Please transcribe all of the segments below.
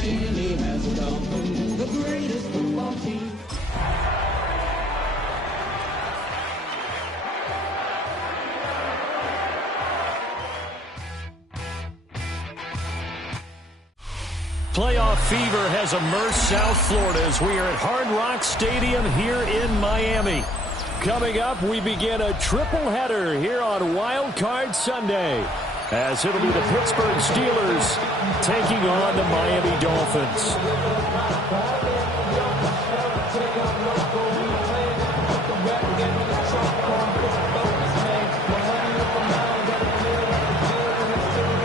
Miami has the Dolphins, the greatest football team. Playoff fever has immersed South Florida as we are at Hard Rock Stadium here in Miami. Coming up, we begin a triple-header here on Wild Card Sunday, as it'll be the Pittsburgh Steelers taking on the Miami Dolphins.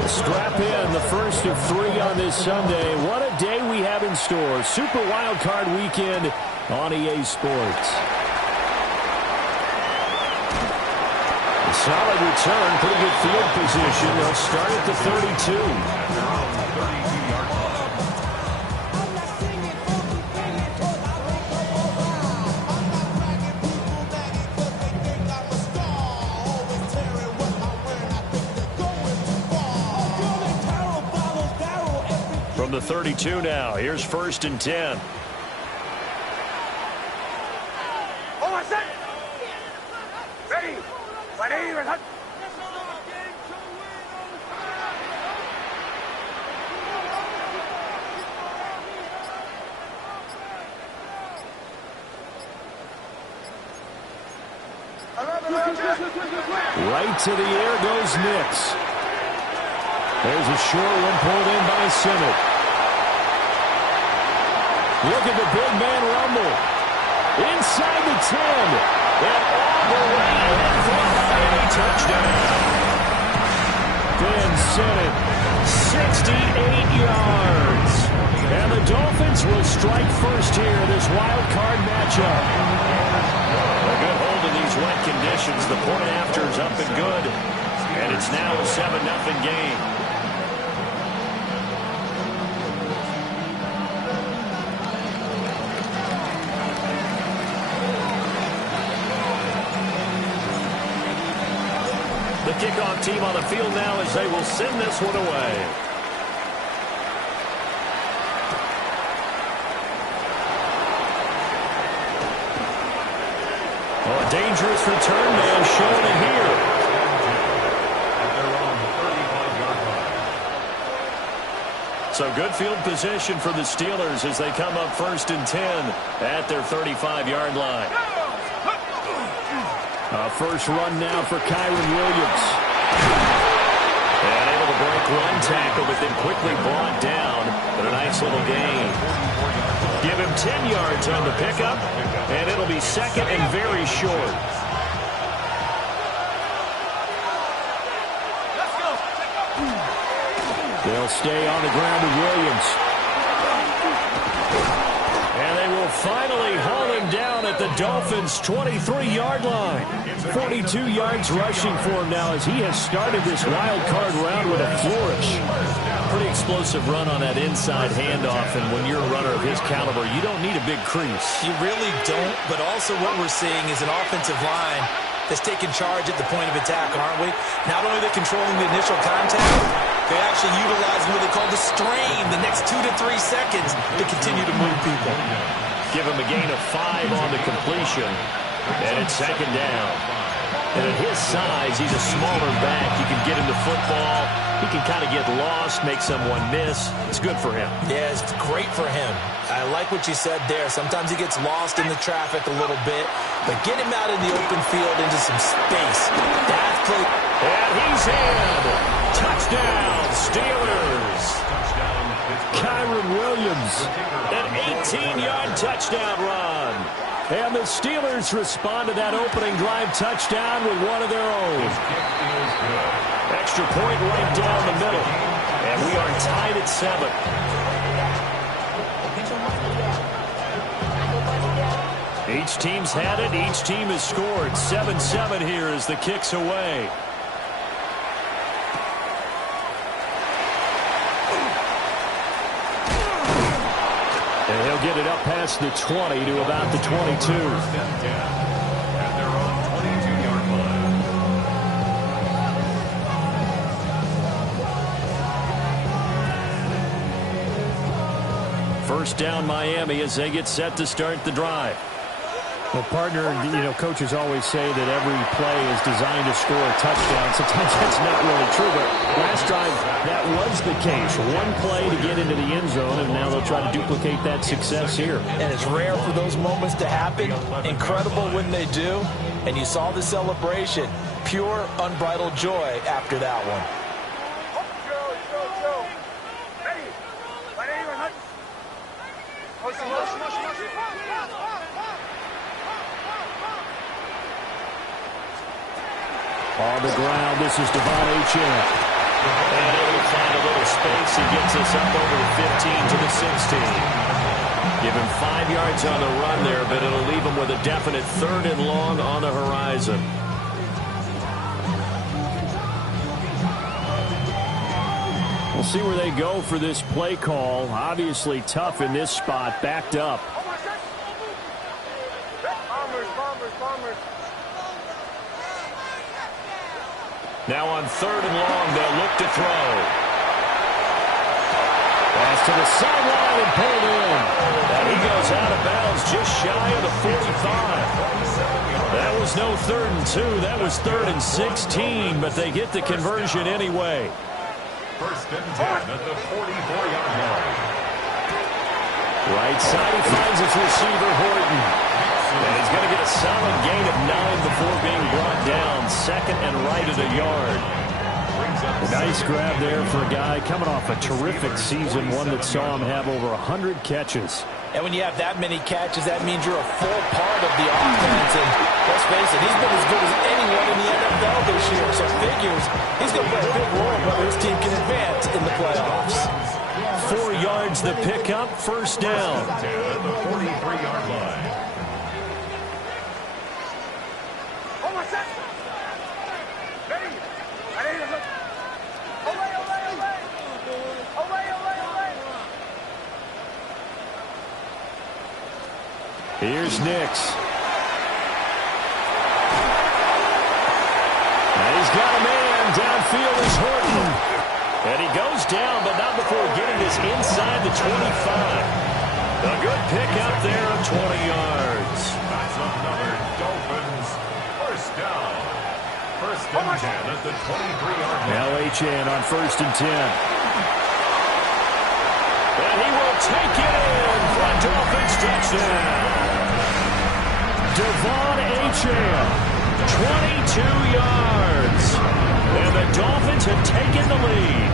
Strap in, the first of three on this Sunday. What a day we have in store. Super Wild Card Weekend on EA Sports. A solid return, pretty good field position. They'll start at the 32. From the 32 now, here's 1st and 10. Ready? Right to the air goes Nix. There's a short one pulled in by Simmett. Look at the big man rumble. Inside the 10. And all the way in for a Miami touchdown. Ben Simmett, 68 yards. And the Dolphins will strike first here in this wild card matchup. A good hold in these wet conditions. The point after is up and good. And it's now a 7-0 game. The kickoff team on the field now as they will send this one away. Oh, a dangerous return man showing it here. So good field position for the Steelers as they come up 1st and 10 at their 35-yard line. First run now for Kyron Williams. And able to break run tackle, but then quickly brought down. But a nice little gain. Give him 10 yards on the pickup, and it'll be 2nd and very short. They'll stay on the ground with Williams. And they will finally haul him down at the Dolphins' 23-yard line. 42 yards rushing for him now as he has started this wild card round with a flourish. Pretty explosive run on that inside handoff, and when you're a runner of his caliber, you don't need a big crease. You really don't, but also what we're seeing is an offensive line that's taking charge at the point of attack, aren't we? Not only are they controlling the initial contact, they're actually utilizing what they call the strain the next 2 to 3 seconds to continue to move people. Give him a gain of 5 on the completion, and it's 2nd down. And at his size, he's a smaller back. You can get him the football. He can kind of get lost, make someone miss. It's good for him. Yeah, it's great for him. I like what you said there. Sometimes he gets lost in the traffic a little bit, but get him out in the open field into some space. That's play. And he's in. Touchdown, Steelers. Kyron Williams, an 18-yard touchdown run. And the Steelers respond to that opening drive touchdown with one of their own. Extra point right down the middle. And we are tied at 7. Each team's had it. Each team has scored. 7-7 here as the kick's away. And he'll get it up past the 20 to about the 22. First down Miami as they get set to start the drive. Well, partner, coaches always say that every play is designed to score a touchdown. Sometimes that's not really true, but last drive, that was the case. One play to get into the end zone, and now they'll try to duplicate that success here. And it's rare for those moments to happen. Incredible when they do. And you saw the celebration. Pure, unbridled joy after that one. On the ground, this is Devon Achane. And able to find a little space. He gets us up over the 15 to the 16. Give him 5 yards on the run there, but it'll leave him with a definite 3rd and long on the horizon. We'll see where they go for this play call. Obviously tough in this spot, backed up. Now on 3rd and long, they'll look to throw. Pass to the sideline and pulled in. And he goes out of bounds just shy of the 45. That was no 3rd and 2. That was 3rd and 16, but they get the conversion anyway. First and 10 at the 44-yard line. Right side, he finds his receiver, Horton. And he's going to get a solid gain of 9 before being brought down. 2nd and right at a yard. Nice grab there for a guy coming off a terrific season, one that saw him have over 100 catches. And when you have that many catches, that means you're a full part of the offense. And let's face it, he's been as good as anyone in the NFL this year. So figures he's going to play a big role whether his team can advance in the playoffs. 4 yards the pickup, first down. At the 43-yard line. Here's Nix. And he's got a man. Downfield is Horton. And he goes down, but not before getting this inside the 25. A good pickup there of 20 yards. That's another Dolphins first down. First and 10 at the 23-yard line. Now Achane on 1st and 10. And he will take it in for a Dolphins touchdown. Devon Achane, 22 yards. And the Dolphins have taken the lead.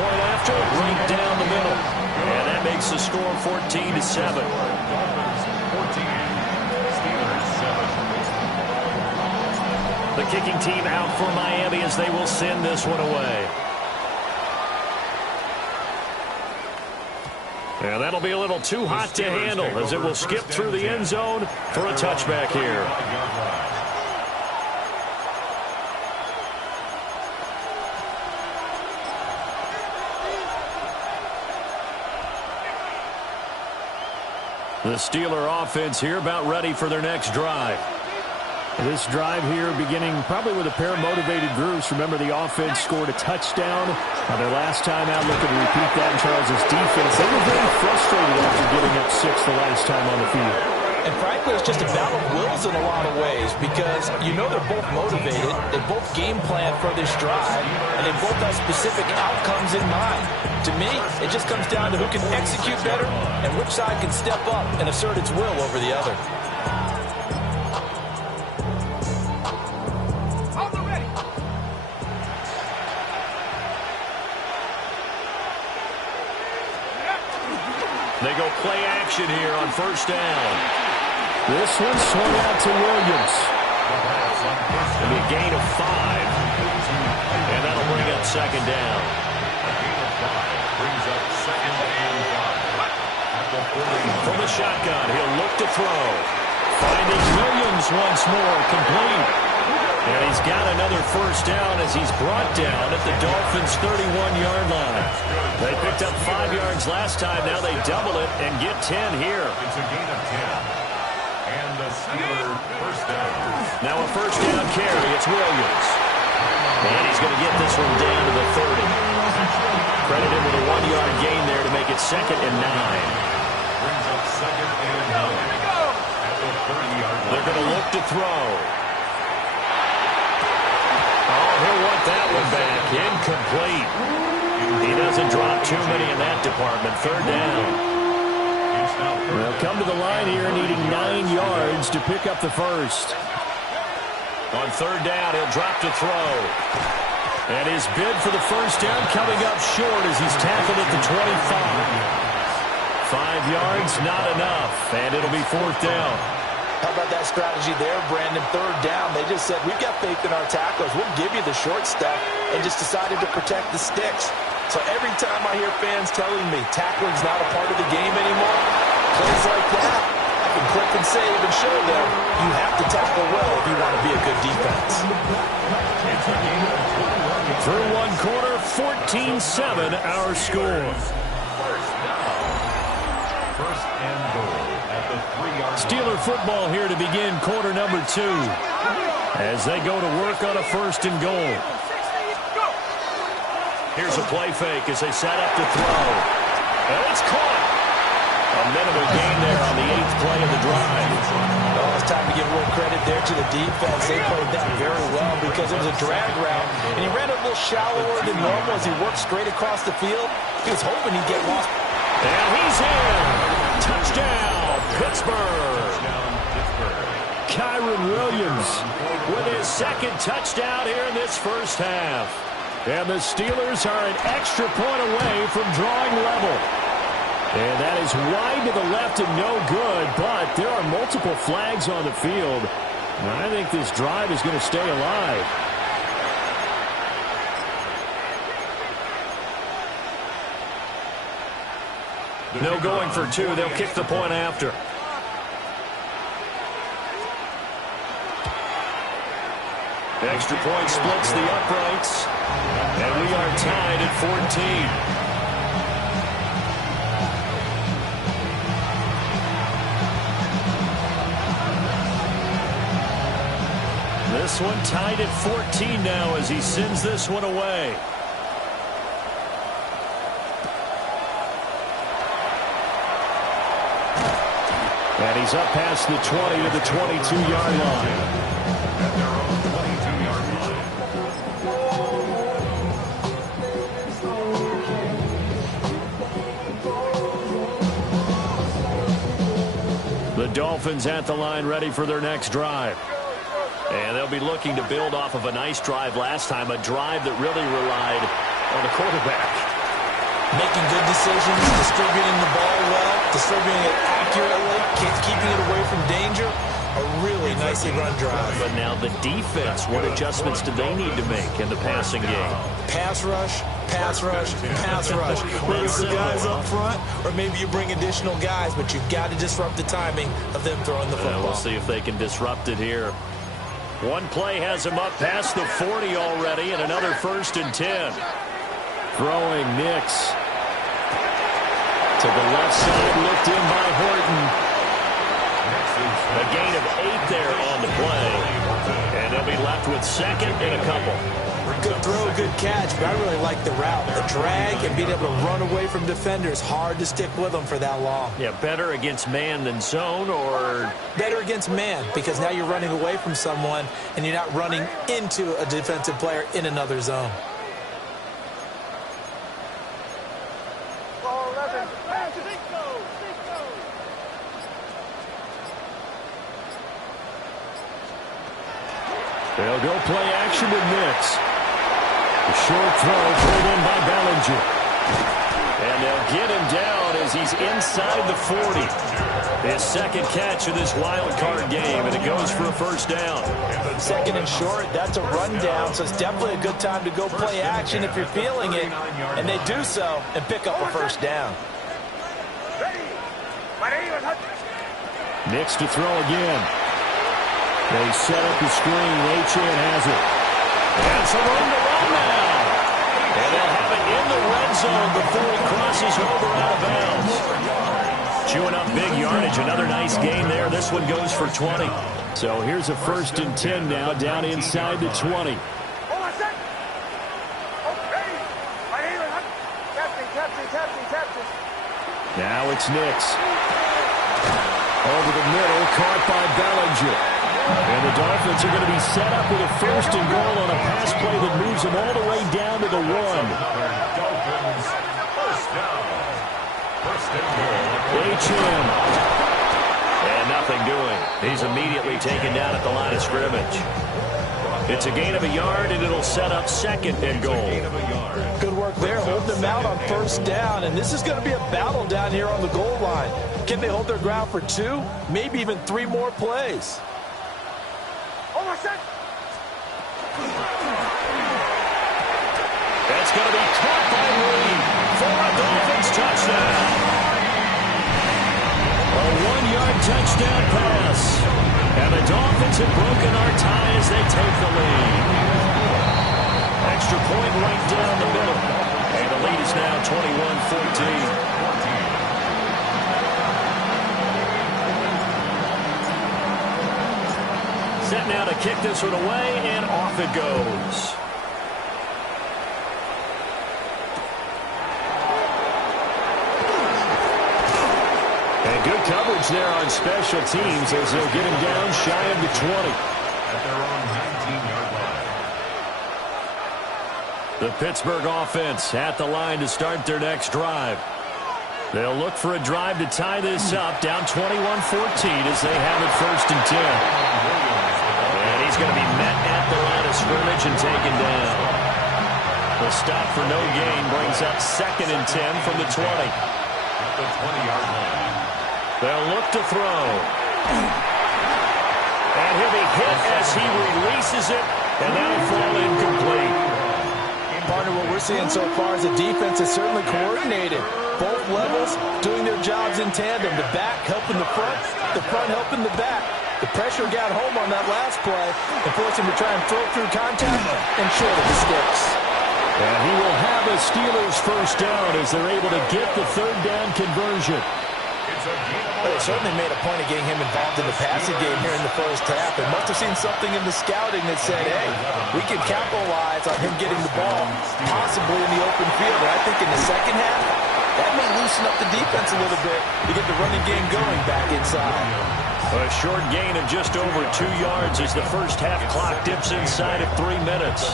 Point after, right down the middle. And that makes the score 14-7. Dolphins 14, Steelers 7. The kicking team out for Miami as they will send this one away. And that'll be a little too hot to handle as it will skip through the end zone for a touchback here. The Steeler offense here about ready for their next drive. This drive here beginning probably with a pair of motivated groups. Remember, the offense scored a touchdown their last time out, looking to repeat that in Charles' defense. They were very frustrated after giving up 6 the last time on the field. And frankly, it's just a battle of wills in a lot of ways because you know they're both motivated, they both game plan for this drive, and they both have specific outcomes in mind. To me, it just comes down to who can execute better and which side can step up and assert its will over the other. They go play action here on first down. This one swung out to Williams. It'll be a gain of 5. And that'll bring up second down. A gain of 5 brings up second and 5. At the 40. From the shotgun, he'll look to throw. Finding Williams once more, complete. And he's got another first down as he's brought down at the Dolphins' 31-yard line. They picked up 5 yards last time. Now they double it and get 10 here. It's a gain of 10. And the Steelers first down. Now a first down carry. It's Williams. And he's going to get this one down to the 30. Credited with a 1-yard it's 2nd and 9. Brings up 2nd and 9. At the 30-yard line. They're going to look to throw. Oh, he'll want that one back. Incomplete. He doesn't drop too many in that department. 3rd down. They'll come to the line here needing 9 yards to pick up the first. On 3rd down, he'll drop to throw. And his bid for the first down coming up short as he's tackled at the 25. 5 yards, not enough. And it'll be 4th down. How about that strategy there, Brandon? 3rd down. They just said, we've got faith in our tacklers. We'll give you the short stuff, and just decided to protect the sticks. So every time I hear fans telling me tackling's not a part of the game anymore, plays like that, I can click and save and show them you have to tackle well if you want to be a good defense. Through one quarter, 14-7 our score. First and goal at the 3-yard line. Steeler football here to begin quarter number 2 as they go to work on a 1st and goal. Here's a play fake as they set up to throw. And it's caught. A minimal gain there on the 8th play of the drive. Oh, it's time to give real credit there to the defense. They played that very well because it was a drag route, and he ran a little shallower than normal as he worked straight across the field. He was hoping he'd get lost. And he's in. Touchdown, Pittsburgh. Kyron Williams with his 2nd touchdown here in this first half. And the Steelers are an extra point away from drawing level. And that is wide to the left and no good, but there are multiple flags on the field. And I think this drive is going to stay alive. No going for 2. They'll kick the point after. Extra point splits the uprights. And we are tied at 14. This one tied at 14 now as he sends this one away. And he's up past the 20 to the 22-yard line. At their own 22-yard line. The Dolphins at the line ready for their next drive. And they'll be looking to build off of a nice drive last time, a drive that really relied on the quarterback. Making good decisions, distributing the ball well, distributing it accurately, keeping it away from danger. A really nicely run drive. But now the defense, what adjustments do they need to make in the passing game? Pass rush, pass rush, pass rush. Whether it's the guys up front or maybe you bring additional guys, but you've got to disrupt the timing of them throwing the football. We'll see if they can disrupt it here. One play has him up past the 40 already, and another 1st and 10. Throwing Nix. To the left side, looked in by Horton. A gain of 8 there on the play. And they'll be left with 2nd and a couple. Good throw, good catch, but I really like the route. The drag and being able to run away from defenders, hard to stick with them for that long. Yeah, better against man than zone, or? Better against man, because now you're running away from someone and you're not running into a defensive player in another zone. They'll go play action with Nix. A short throw pulled in by Bellinger. And they'll get him down as he's inside the 40. His 2nd catch of this wild card game, and it goes for a 1st down. 2nd and short, that's a rundown, so it's definitely a good time to go play action if you're feeling it. And they do so and pick up a 1st down. Nix to throw again. They set up the screen. Achane has it. And some room to run now. And they'll have it in the red zone before he crosses over out of bounds. Chewing up big yardage. Another nice gain there. This one goes for 20. So here's a 1st and 10 now down inside the 20. Now it's Nix. Over the middle, caught by Bellinger. And the Dolphins are going to be set up with a first and goal on a pass play that moves them all the way down to the 1. Dolphins, first down. First and goal. H.M. And nothing doing. He's immediately taken down at the line of scrimmage. It's a gain of a yard, and it'll set up second and goal. Good work there, holding them out on first down, and this is going to be a battle down here on the goal line. Can they hold their ground for 2, maybe even 3 more plays? That's going to be caught by Reed for a Dolphins touchdown. A 1-yard touchdown pass. And the Dolphins have broken our tie as they take the lead. Extra point right down the middle. And the lead is now 21-14. Set now to kick this one away, and off it goes. And good coverage there on special teams as they'll get him down shy of the 20. At their own 19-yard line. The Pittsburgh offense at the line to start their next drive. They'll look for a drive to tie this up, down 21-14 as they have it first and 10. And he's going to be met at the line of scrimmage and taken down. The stop for no gain brings up second and 10 from the 20. At the 20-yard line. They'll look to throw. And he'll be hit as he releases it, and that'll fall incomplete. Partner, what we're seeing so far is the defense is certainly coordinated. Both levels doing their jobs in tandem. The back helping the front helping the back. The pressure got home on that last play and forced him to try and throw through contact and short of the sticks. And he will have a Steelers first down as they're able to get the third down conversion. But they certainly made a point of getting him involved in the passing game here in the first half. They must have seen something in the scouting that said, hey, we can capitalize on him getting the ball possibly in the open field. And I think in the second half, that may loosen up the defense a little bit to get the running game going back inside. A short gain of just over 2 yards as the first half clock dips inside of 3 minutes.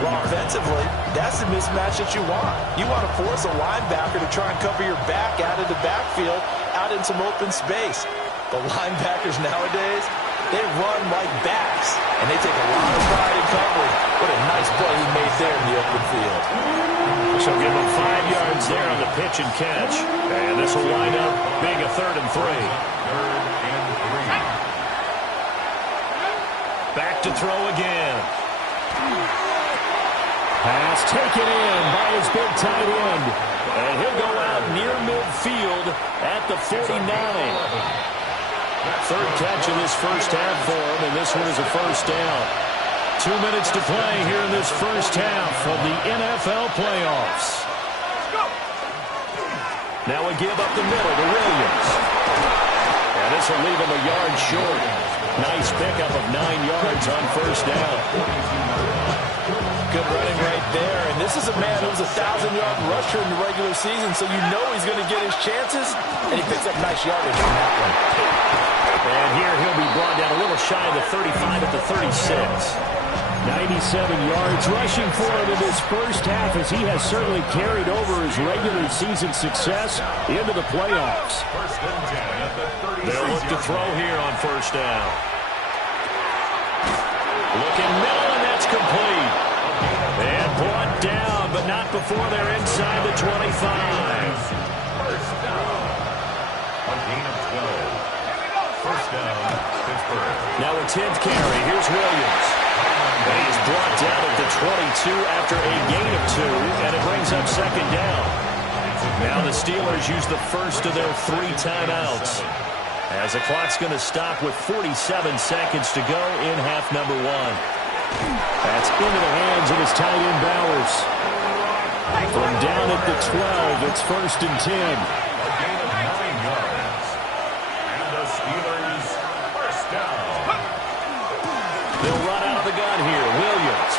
Well, offensively, that's the mismatch that you want. You want to force a linebacker to try and cover your back out of the backfield, out in some open space. The linebackers nowadays, they run like backs, and they take a lot of pride in covering. What a nice play he made there in the open field. So give him 5 yards there on the pitch and catch. And this will wind up being a 3rd and 3. Back to throw again. Pass taken in by his big tight end. And he'll go out near midfield at the 49. Third catch of this first half for him, and this one is a first down. 2 minutes to play here in this first half of the NFL playoffs. Now a give up the middle to Williams. And this will leave him a yard short. Nice pickup of 9 yards on first down. Good running right there. And this is a man who was a 1,000-yard rusher in the regular season, so you know he's going to get his chances. And he picks up nice yardage on that one. And here he'll be brought down a little shy of the 35 at the 36. 97 yards rushing for him in this first half as he has certainly carried over his regular season success into the playoffs. First and 10 at the 36. They'll look to throw here on first down. Looking middle, and that's complete. And brought down, but not before they're inside the 25. First down. A gain of 12. First down, Pittsburgh. Now a 10th carry. Here's Williams. And he's brought down at the 22 after a gain of 2, and it brings up second down. Now the Steelers use the first of their 3 timeouts, as the clock's going to stop with 47 seconds to go in half number 1. That's into the hands of his tight end Bowers. From down at the 12, it's first and 10. A gain of 9 yards. And the Steelers first down. They'll run out of the gun here. Williams.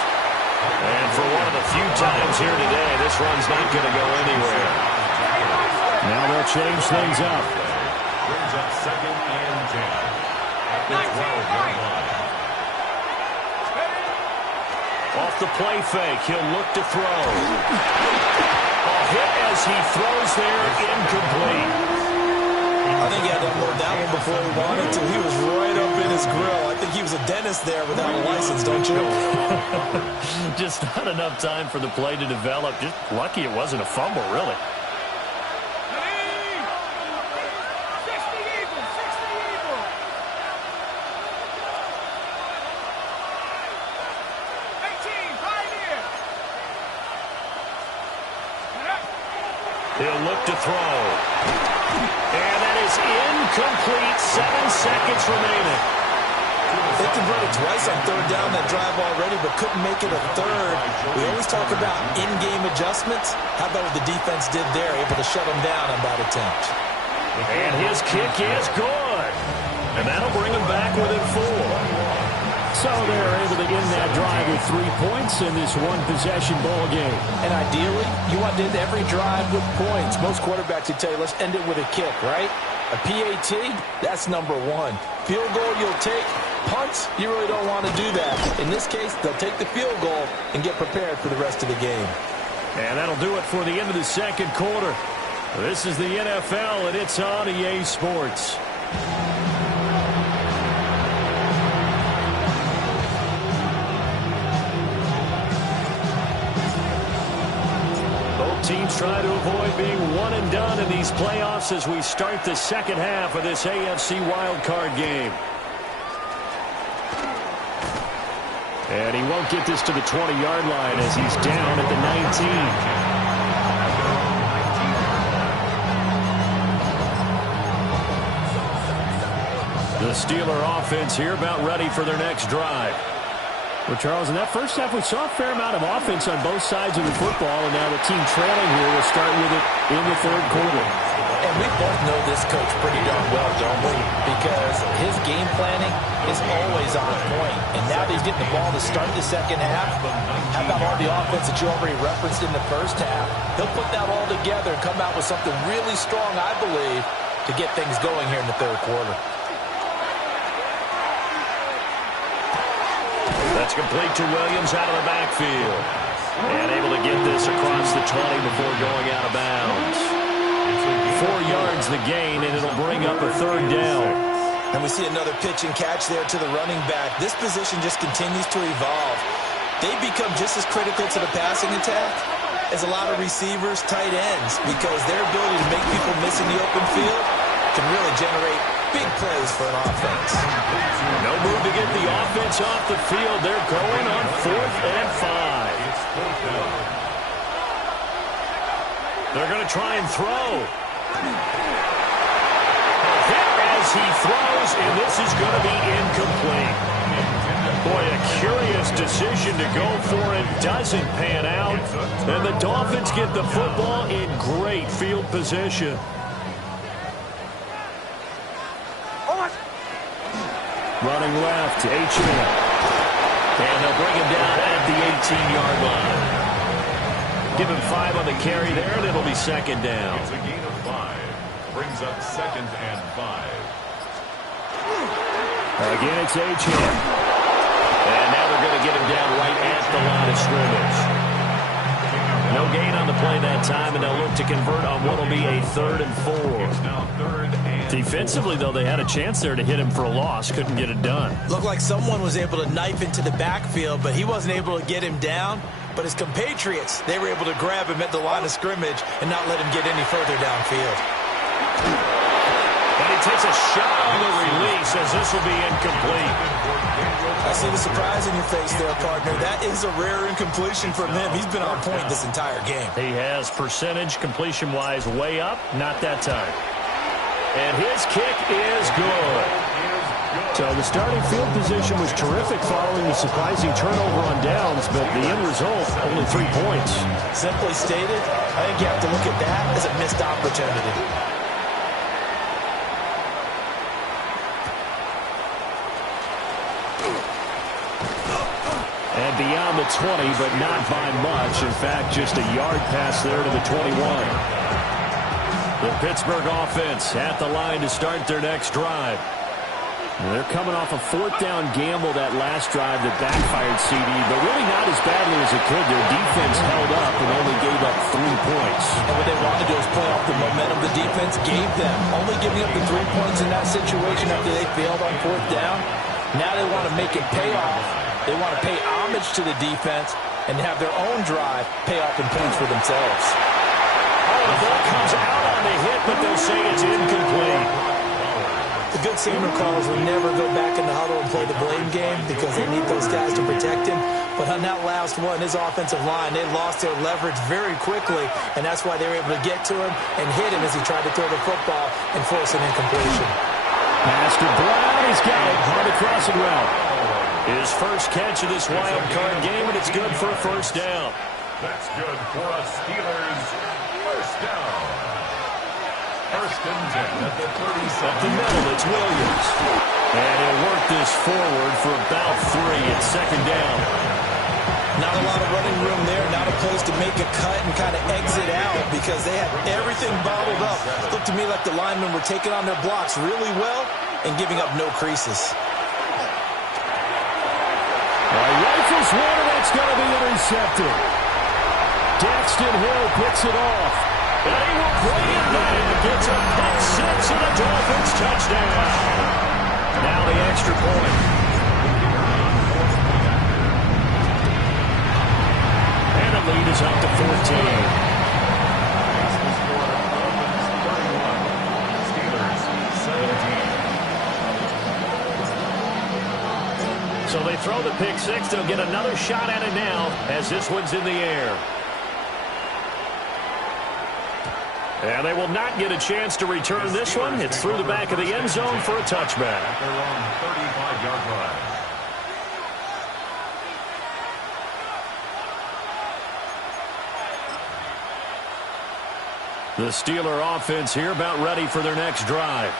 And for one of the few times here today, this run's not going to go anywhere. Now they'll change things up. Brings up 2nd and 10 at the 12-yard line. Off the play fake, he'll look to throw. A hit as he throws there, incomplete. I think he had to unload that one before he wanted to. He was right up in his grill. I think he was a dentist there without a license, don't you? Just not enough time for the play to develop. Just lucky it wasn't a fumble, really. He'll look to throw. And that is incomplete. 7 seconds remaining. They converted twice on 3rd down that drive already, but couldn't make it a 3rd. We always talk about in-game adjustments. How about what the defense did there, able to shut them down on that attempt. And his kick is good. And that'll bring him back within 4. So they're able to end that drive with 3 points in this one-possession ball game. And ideally, you want to end every drive with points. Most quarterbacks would tell you, let's end it with a kick, right? A PAT, that's number 1. Field goal you'll take. Punts, you really don't want to do that. In this case, they'll take the field goal and get prepared for the rest of the game. And that'll do it for the end of the second quarter. This is the NFL, and it's on EA Sports. Teams try to avoid being one and done in these playoffs as we start the second half of this AFC wildcard game. And he won't get this to the 20-yard line as he's down at the 19. The Steeler offense here about ready for their next drive. Well, Charles, in that first half, we saw a fair amount of offense on both sides of the football, and now the team trailing here will start with it in the 3rd quarter. And we both know this coach pretty darn well, don't we? Because his game planning is always on point. And now that he's getting the ball to start the second half, how about all the offense that you already referenced in the first half? He'll put that all together and come out with something really strong, I believe, to get things going here in the 3rd quarter. That's complete to Williams out of the backfield. And able to get this across the 20 before going out of bounds. 4 yards the gain, and it'll bring up a 3rd down. And we see another pitch and catch there to the running back. This position just continues to evolve. They become just as critical to the passing attack as a lot of receivers, tight ends, because their ability to make people miss in the open field can really generate big plays for an offense. No move to get the offense off the field. They're going on 4th and 5. They're going to try and throw. Hit as he throws, and this is going to be incomplete. Boy, a curious decision to go for it. Doesn't pan out. And the Dolphins get the football in great field position. Running left, H.M. And they'll bring him down at the 18-yard line. Give him 5 on the carry there, and it'll be 2nd down. It's a gain of 5. Brings up 2nd and 5. Again, it's H.M. And now they're going to get him down right at the line of scrimmage. No gain on the play that time, and they'll look to convert on what will be a 3rd and 4. It's now 3rd and Defensively, though, they had a chance there to hit him for a loss. Couldn't get it done. Looked like someone was able to knife into the backfield, but he wasn't able to get him down. But his compatriots, they were able to grab him at the line of scrimmage and not let him get any further downfield. And he takes a shot on the release as this will be incomplete. I see the surprise in your face there, partner. That is a rare incompletion from him. He's been on point this entire game. He has percentage completion-wise way up. Not that time. And his kick is good. So the starting field position was terrific following the surprising turnover on downs, but the end result, only 3 points. Simply stated, I think you have to look at that as a missed opportunity. And beyond the 20, but not by much. In fact, just a yard pass there to the 21. The Pittsburgh offense at the line to start their next drive. They're coming off a fourth down gamble that last drive that backfired, CD, but really not as badly as it could. Their defense held up and only gave up 3 points. And what they wanted to do is play off the momentum the defense gave them. Only giving up the 3 points in that situation after they failed on fourth down. Now they want to make it pay off. They want to pay homage to the defense and have their own drive pay off in points for themselves. Oh, the ball comes out on the hit, but they'll say it's incomplete. The good signal callers will never go back in the huddle and play the blame game because they need those guys to protect him. But on that last one, his offensive line, they lost their leverage very quickly, and that's why they were able to get to him and hit him as he tried to throw the football and force an incompletion. Pass to Brown. He's got it on the crossing route. His first catch of this wild card game, and it's good for a first down. That's good for a Steelers first down. First and 10 at the 37. Up the middle, it's Williams. And he'll work this forward for about 3 at second down. Not a lot of running room there, not a place to make a cut and kind of exit out because they had everything bottled up. Looked to me like the linemen were taking on their blocks really well and giving up no creases. Rifles one, and that's going to be intercepted. Daxton Hill picks it off. And he will bring it back. It's a pick six and a Dolphins touchdown. Now the extra point. And the lead is up to 14. So they throw the pick six. They'll get another shot at it now as this one's in the air. And they will not get a chance to return this one. It's through the back of the end zone for a touchback. At their own 35-yard line. The Steeler offense here about ready for their next drive.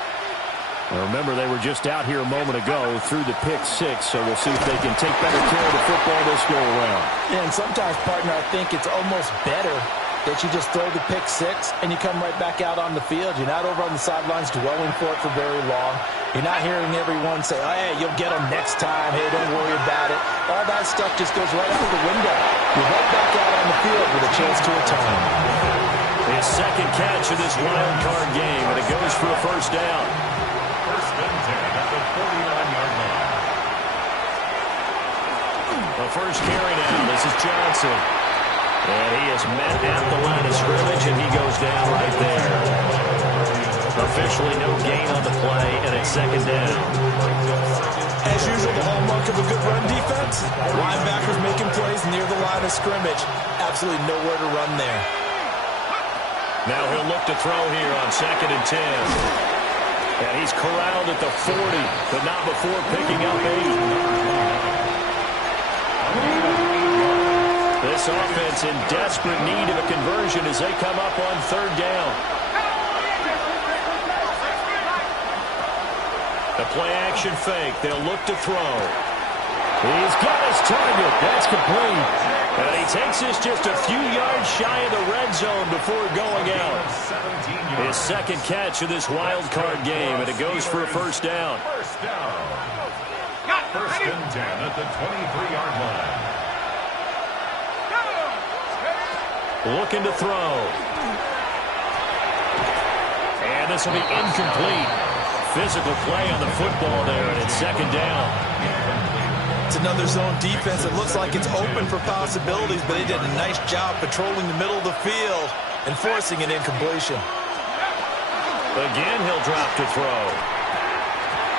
Now remember, they were just out here a moment ago through the pick six, so we'll see if they can take better care of the football this go around. Yeah, and sometimes, partner, I think it's almost better that you just throw the pick six and you come right back out on the field. You're not over on the sidelines dwelling for it for very long. You're not hearing everyone say, oh, hey, you'll get them next time. Hey, don't worry about it. All that stuff just goes right out the window. You're right back out on the field with a chance to atone. His second catch of this wild card game, and it goes for a first down. First and 10 at the 49-yard line. The first carry now. This is Johnson. And he is met at the line of scrimmage, and he goes down right there. Officially no gain on the play, and it's second down. As usual, the hallmark of a good run defense, linebackers making plays near the line of scrimmage. Absolutely nowhere to run there. Now he'll look to throw here on second and 10. And he's corralled at the 40, but not before picking up 8. This offense in desperate need of a conversion as they come up on third down. The play-action fake. They'll look to throw. He's got his target. That's complete. And he takes this just a few yards shy of the red zone before going out. His second catch of this wild card game, and it goes for a first down. First down. First and 10 at the 23-yard line. Looking to throw. And this will be incomplete. Physical play on the football there, and it's second down. It's another zone defense. It looks like it's open for possibilities, but they did a nice job patrolling the middle of the field and forcing an incompletion. Again, he'll drop to throw.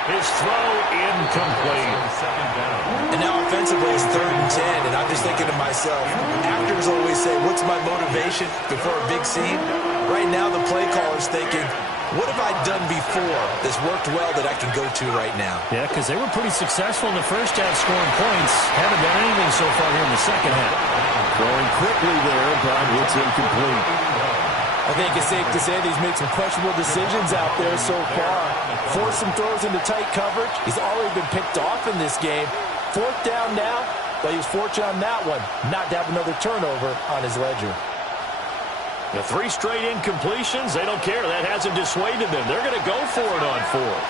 His throw incomplete. And now offensively it's third and 10, and I'm just thinking to myself, actors always say, what's my motivation before a big scene? Right now the play caller's thinking, what have I done before that's worked well that I can go to right now? Yeah, because they were pretty successful in the first half scoring points. Haven't done anything so far here in the second half. Throwing quickly there, but it's incomplete. I think it's safe to say that he's made some questionable decisions out there so far. Forced some throws into tight coverage. He's already been picked off in this game. Fourth down now, but he was fortunate on that one not to have another turnover on his ledger. The 3 straight incompletions, they don't care. That hasn't dissuaded them. They're going to go for it on 4th.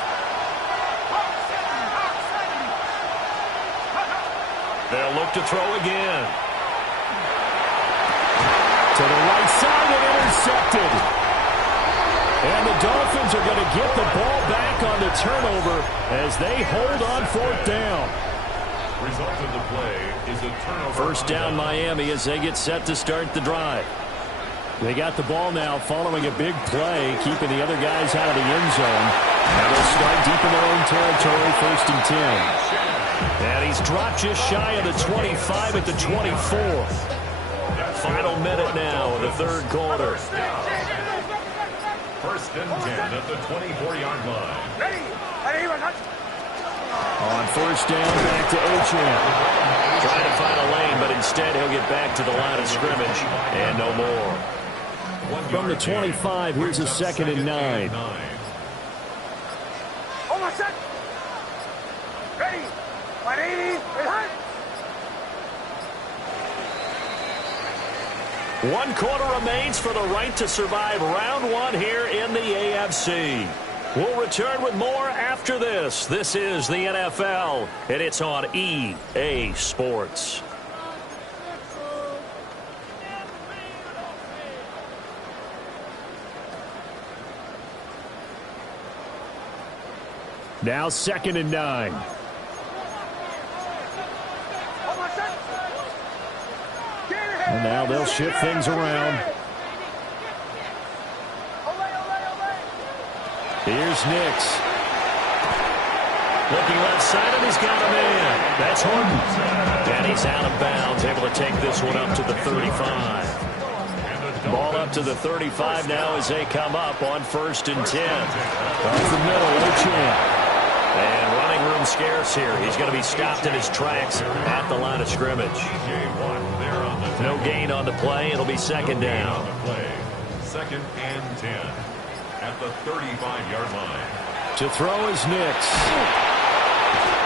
They'll look to throw again. To the right side and intercepted. And the Dolphins are going to get the ball back on the turnover as they hold on 4th down. Result of the play is a turnover. First down Miami as they get set to start the drive. They got the ball now following a big play, keeping the other guys out of the end zone. Now they'll start deep in their own territory, 1st and 10. And he's dropped just shy of the 25 at the 24. Final minute now of the 3rd quarter. 1st and 10 at the 24-yard line. On 1st down, back to Achane. Trying to find a lane, but instead he'll get back to the line of scrimmage and no more. From the 25, here's a 2nd and 9. Almost set. Ready. 180. One quarter remains for the right to survive round 1 here in the AFC. We'll return with more after this. This is the NFL, and it's on EA Sports. Now 2nd and 9. And now they'll shift things around. Here's Nix. Looking left side, and he's got a man. That's Horton. And he's out of bounds, able to take this one up to the 35. Ball up to the 35 now as they come up on 1st and 10. Off the middle, Achane. And running room scarce here. He's going to be stopped in his tracks at the line of scrimmage. No gain on the play. It'll be 2nd down. 2nd and 10 at the 35-yard line. To throw is Nix.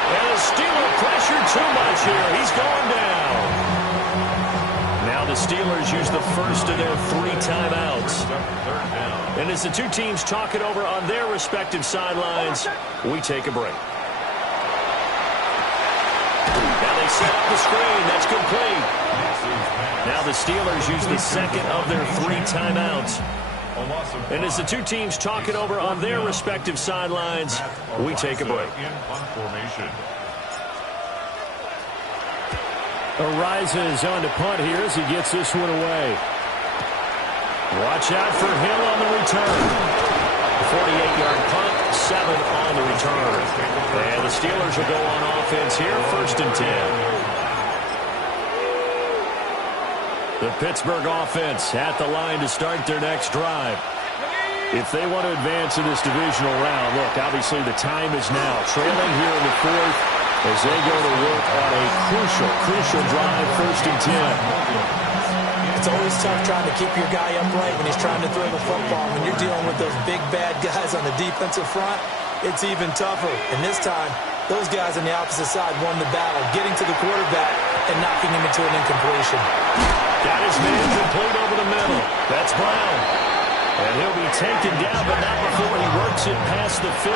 And the Steeler pressure too much here. He's going down. Now the Steelers use the first of their 3 timeouts. And as the 2 teams talk it over on their respective sidelines, we take a break. Now they set up the screen. That's complete. Now the Steelers use the 2nd of their 3 timeouts. And as the 2 teams talk it over on their respective sidelines, we take a break. Arises on to punt here as he gets this one away. Watch out for Hill on the return. 48-yard punt, 7 on the return. And the Steelers will go on offense here, 1st and 10. The Pittsburgh offense at the line to start their next drive. If they want to advance in this divisional round, look, obviously the time is now. Trailing here in the 4th as they go to work on a crucial drive, 1st and 10. It's always tough trying to keep your guy upright when he's trying to throw the football. When you're dealing with those big, bad guys on the defensive front, it's even tougher. And this time, those guys on the opposite side won the battle, getting to the quarterback and knocking him into an incompletion. Got his man complete over the middle. That's Brown. And he'll be taken down, but not before he works it past the 50.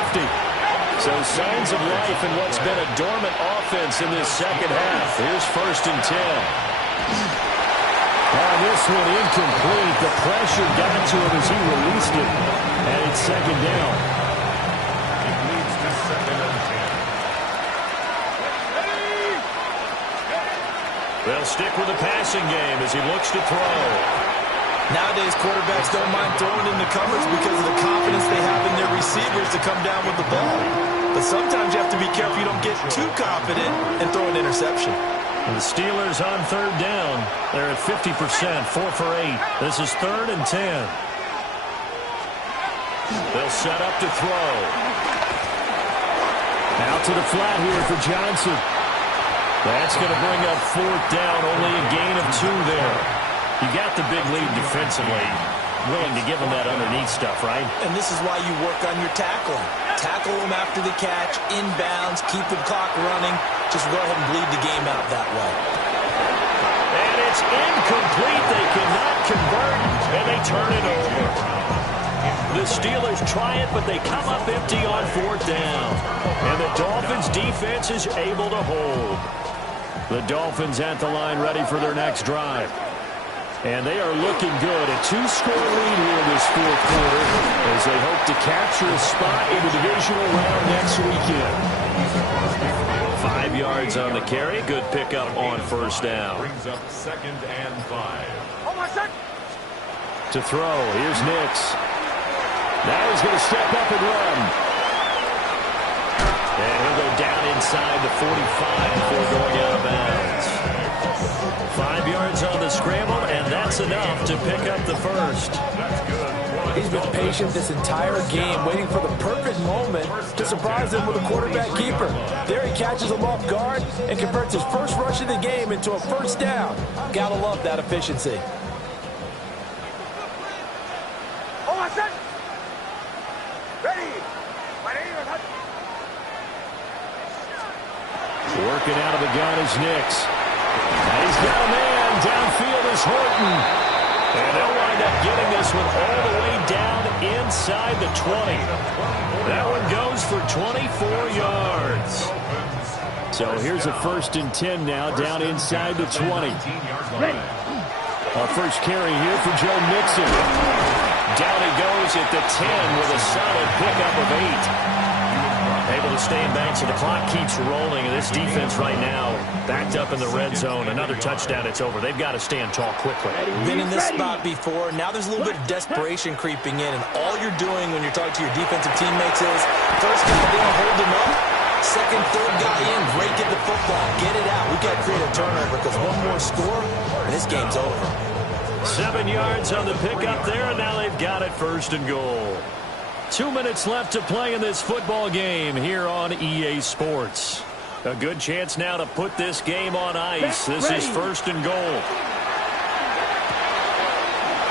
So signs of life in what's been a dormant offense in this second half. Here's 1st and 10. This one incomplete. The pressure got to him as he released it. And it's 2nd down. It leads to 2nd and 10. They'll stick with the passing game as he looks to throw. Nowadays, quarterbacks don't mind throwing in the covers because of the confidence they have in their receivers to come down with the ball. But sometimes you have to be careful you don't get too confident and throw an interception. And the Steelers on 3rd down. They're at 50%, 4 for 8. This is 3rd and 10. They'll set up to throw. Out to the flat here for Johnson. That's going to bring up 4th down, only a gain of 2 there. You got the big lead defensively. Willing to give them that underneath stuff, right? And this is why you work on your tackling. Tackle them after the catch, inbounds, keep the clock running. Just go ahead and bleed the game out that way. And it's incomplete. They cannot convert, and they they turn it over. The Steelers try it, but they come up empty on 4th down. And the Dolphins defense is able to hold. The Dolphins at the line ready for their next drive. And they are looking good. A 2-score lead here this 4th quarter as they hope to capture a spot in the divisional round next weekend. 5 yards on the carry. Good pickup on 1st down. Brings up 2nd and 5. To throw. Here's Nix. Now he's going to step up and run. And he'll go down inside the 45 before going out of bounds. 5 yards on the scramble, and that's enough to pick up the first. He's been patient this entire game, waiting for the perfect moment to surprise him with a quarterback keeper. There he catches him off guard and converts his first rush of the game into a 1st down. Gotta love that efficiency. Working out of the gun is Nix. And he's got a man. Downfield is Horton. And they'll wind up getting this one all the way down inside the 20. That one goes for 24 yards. So here's a 1st and 10 now down inside the 20. Our first carry here for Joe Mixon. Down he goes at the 10 with a solid pickup of 8. Able to stay in banks, and the clock keeps rolling. And this defense right now backed up in the red zone. Another touchdown, it's over. They've got to stand tall quickly. Been in this spot before. Now there's a little bit of desperation creeping in, and all you're doing when you're talking to your defensive teammates is first guy down, hold him up. Second, third guy in, break at the football. Get it out. We've got to create a turnover because one more score, and this game's over. 7 yards on the pickup there, and now they've got it 1st and goal. 2 minutes left to play in this football game here on EA Sports. A good chance now to put this game on ice. This is 1st and goal.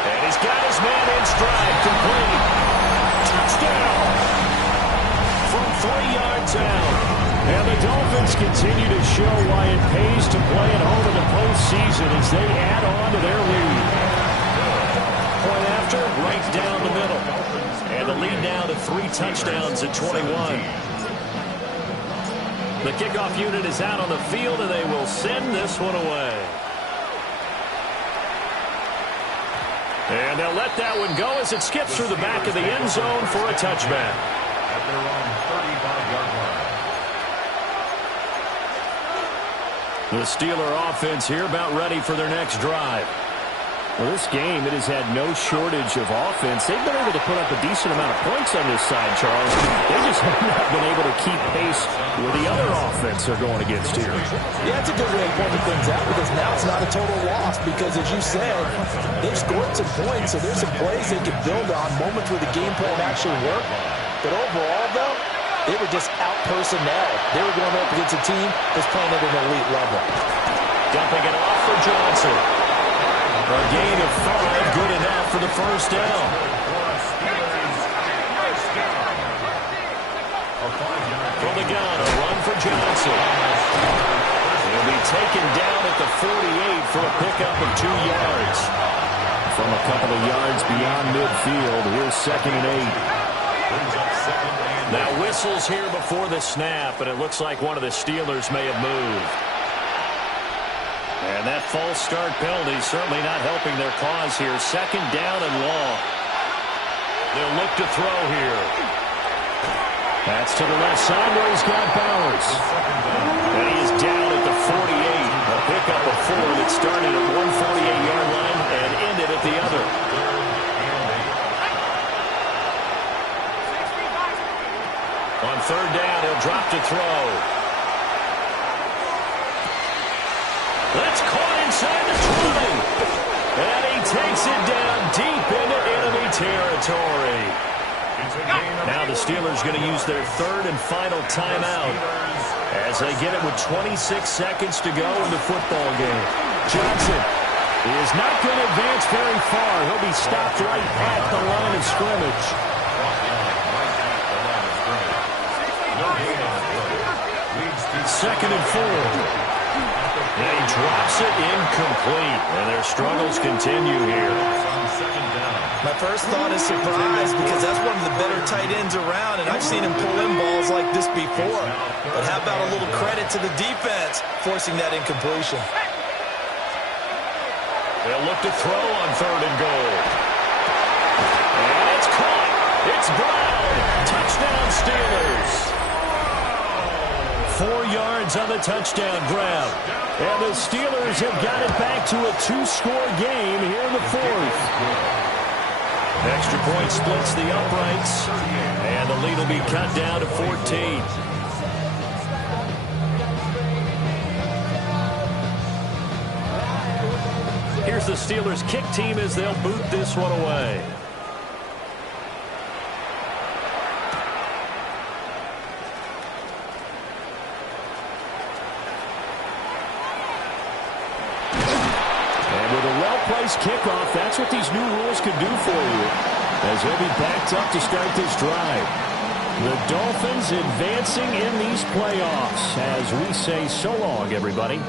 And he's got his man in stride, complete. Touchdown! From 3 yards out. And the Dolphins continue to show why it pays to play at home in the postseason as they add on to their lead. Point after, right down the middle. And the lead now to 3 touchdowns at 21. The kickoff unit is out on the field, and they will send this one away. And they'll let that one go as it skips through the back of the end zone for a touchback. At their own 35-yard line. The Steeler offense here about ready for their next drive. Well, this game, it has had no shortage of offense. They've been able to put up a decent amount of points on this side, Charles. They just have not been able to keep pace with the other offense they're going against here. Yeah, that's a good way of pointing things out because now it's not a total loss because, as you said, they've scored some points, so there's some plays they can build on, moments where the game plan actually worked. But overall, though, they were just out-personnel. They were going up against a team that's playing at an elite level. Dumping it off for Johnson. A gain of 5, good enough for the 1st down. From the gun, a run for Johnson. He'll be taken down at the 48 for a pickup of 2 yards. From a couple of yards beyond midfield, here's 2nd and 8. Now whistles here before the snap, and it looks like one of the Steelers may have moved. And that false start penalty certainly not helping their cause here. 2nd down and long. They'll look to throw here. That's to the left side where he's got Bowers. And he is down at the 48. A pickup of 4 that started at 148-yard line and ended at the other. On 3rd down, he'll drop to throw. That's caught inside the 20. And he takes it down deep into enemy territory. Now the Steelers going to use their 3rd and final timeout as they get it with 26 seconds to go in the football game. Johnson is not going to advance very far. He'll be stopped right at the line of scrimmage. 2nd and 4. And he drops it incomplete. And their struggles continue here. On 2nd down. My first thought is surprise because that's one of the better tight ends around, and I've seen him pull in balls like this before. But how about a little credit to the defense forcing that incompletion? They'll look to throw on 3rd and goal. And it's caught. It's Brown. Touchdown Steelers. 4 yards on the touchdown grab. And the Steelers have got it back to a 2-score game here in the 4th. Extra point splits the uprights. And the lead will be cut down to 14. Here's the Steelers kick team as they'll boot this one away. And with a well-placed kickoff, that's what these new rules can do for you, as they'll be backed up to start this drive. The Dolphins advancing in these playoffs as we say so long, everybody.